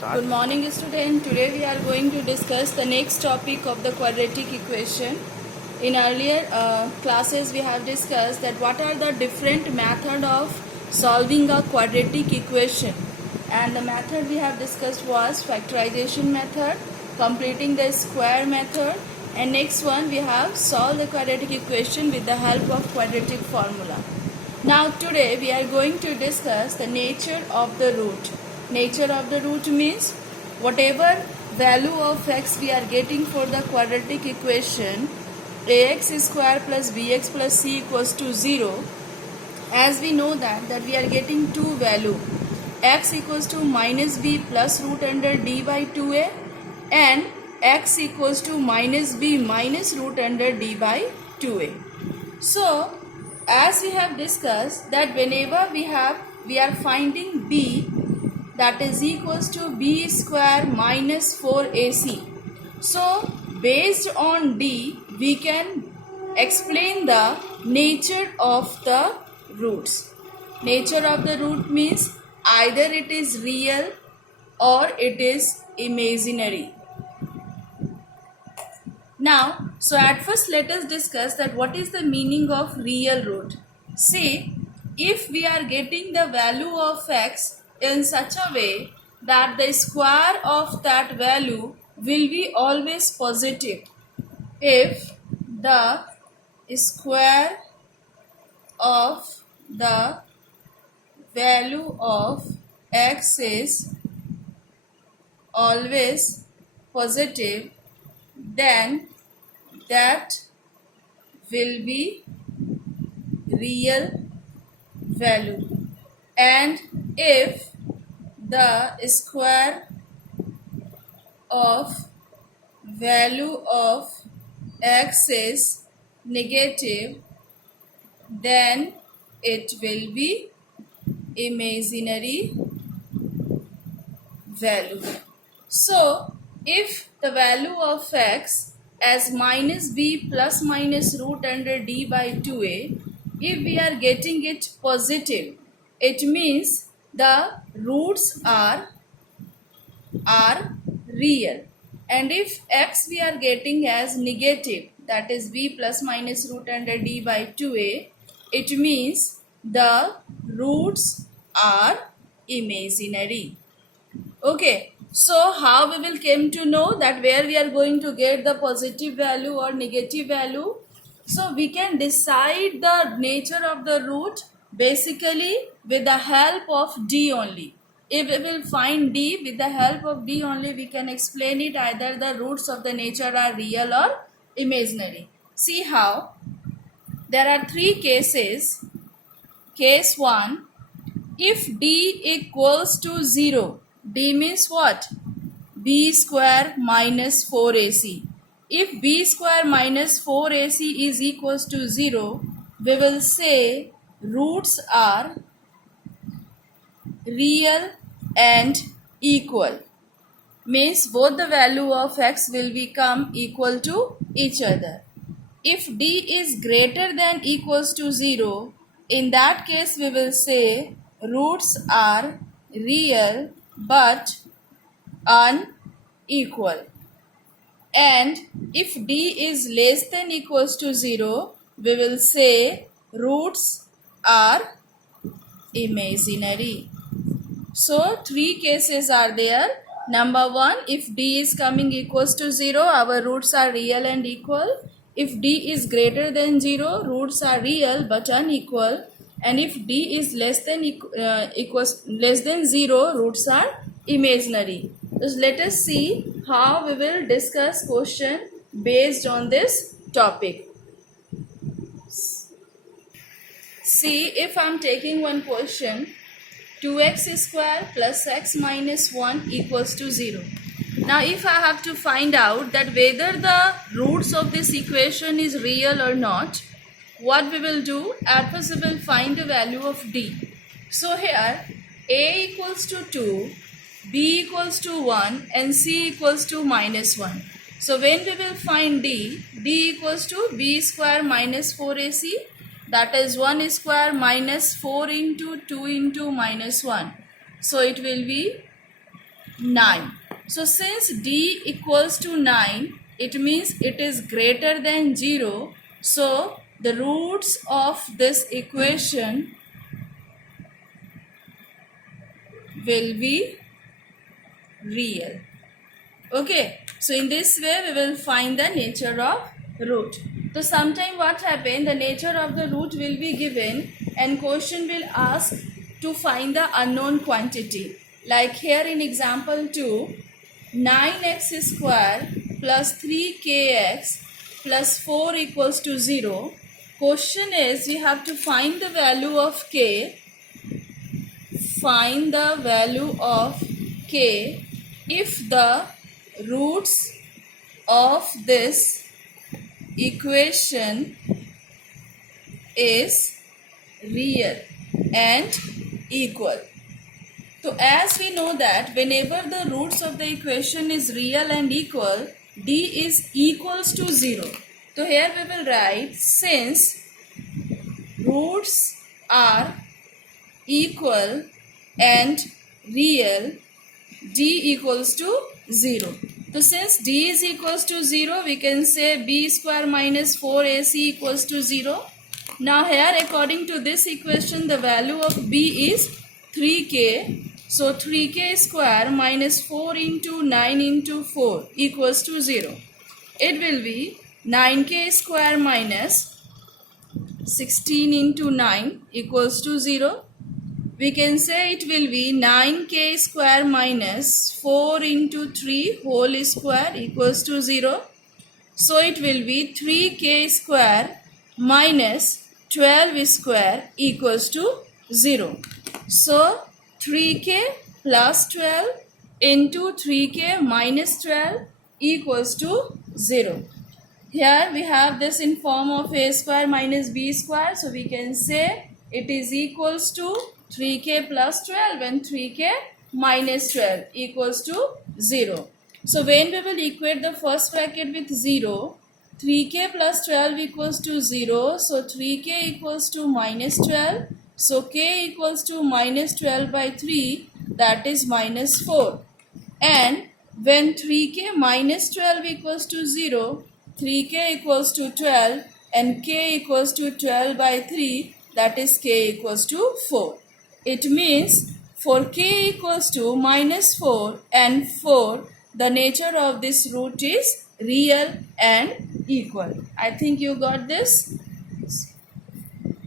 Good morning, student. Today we are going to discuss the next topic of the quadratic equation. In earlier classes we have discussed that what are the different method of solving a quadratic equation, and the method we have discussed was factorization method, completing the square method, and next one we have solve the quadratic equation with the help of quadratic formula. Now today we are going to discuss the nature of the root. Nature of the root means whatever value of x we are getting for the quadratic equation ax square plus bx plus c equals to 0. As we know that we are getting two value, x equals to minus b plus root under d by 2a and x equals to minus b minus root under d by 2a. So as we have discussed that whenever we are finding b, that is equals to b square minus 4ac. So based on d we can explain the nature of the roots. Nature of the root means either it is real or it is imaginary. Now, so at first let us discuss that what is the meaning of real root. See, if we are getting the value of x in such a way that the square of that value will be always positive. If the square of the value of x is always positive, then that will be real value. And if the square of value of x is negative, then it will be imaginary value. So if the value of x as minus b plus minus root under d by 2a, if we are getting it positive, it means the roots are real. And if x we are getting as negative, that is b plus minus root under d by 2a, it means the roots are imaginary. Okay, so how we will come to know that where we are going to get the positive value or negative value? So we can decide the nature of the root basically with the help of d only. If we will find d with the help of d only, we can explain it either the roots of the nature are real or imaginary. See how? There are three cases. Case 1, if d equals to 0, d means what? B square minus 4ac. If b square minus 4ac is equals to 0, we will say roots are real and equal. Means both the value of x will become equal to each other. If d is greater than equals to 0, in that case we will say roots are real but unequal. And if d is less than equals to 0, we will say roots are imaginary. So three cases are there. Number 1, if d is coming equals to 0, our roots are real and equal. If d is greater than 0, roots are real but unequal. And if d is less than 0, roots are imaginary. So let us see how we will discuss question based on this topic. See, if I am taking one question, 2x square plus x minus 1 equals to 0. Now if I have to find out that whether the roots of this equation is real or not, what we will do? At first we will find the value of d. So here a equals to 2, b equals to 1 and c equals to minus 1. So when we will find d equals to b square minus 4ac, that is 1 square minus 4 into 2 into minus 1. So it will be 9. So since d equals to 9, it means it is greater than 0. So the roots of this equation will be real. Okay, so in this way we will find the nature of root. So sometime what happen, the nature of the root will be given and question will ask to find the unknown quantity. Like here in example 2, 9x square plus 3kx plus 4 equals to 0. Question is we have to find the value of k. Find the value of k if the roots of this equation is real and equal. So as we know that whenever the roots of the equation is real and equal, d is equals to 0. So here we will write, since roots are equal and real, d equals to 0. So since d is equals to 0, we can say b square minus 4ac equals to 0. Now here according to this equation, the value of b is 3k. So 3k square minus 4 into 9 into 4 equals to 0. It will be 9k square minus 16 into 9 equals to 0. We can say it will be 9k square minus 4 into 3 whole square equals to 0. So it will be 3k square minus 12 square equals to 0. So 3k plus 12 into 3k minus 12 equals to 0. Here we have this in form of a square minus b square. So we can say it is equals to 3k plus 12 and 3k minus 12 equals to 0. So when we will equate the first bracket with 0, 3k plus 12 equals to 0. So 3k equals to minus 12. So k equals to minus 12 by 3, that is minus 4. And when 3k minus 12 equals to 0, 3k equals to 12 and k equals to 12 by 3, that is k equals to 4. It means for k equals to minus 4 and 4, the nature of this root is real and equal. I think you got this.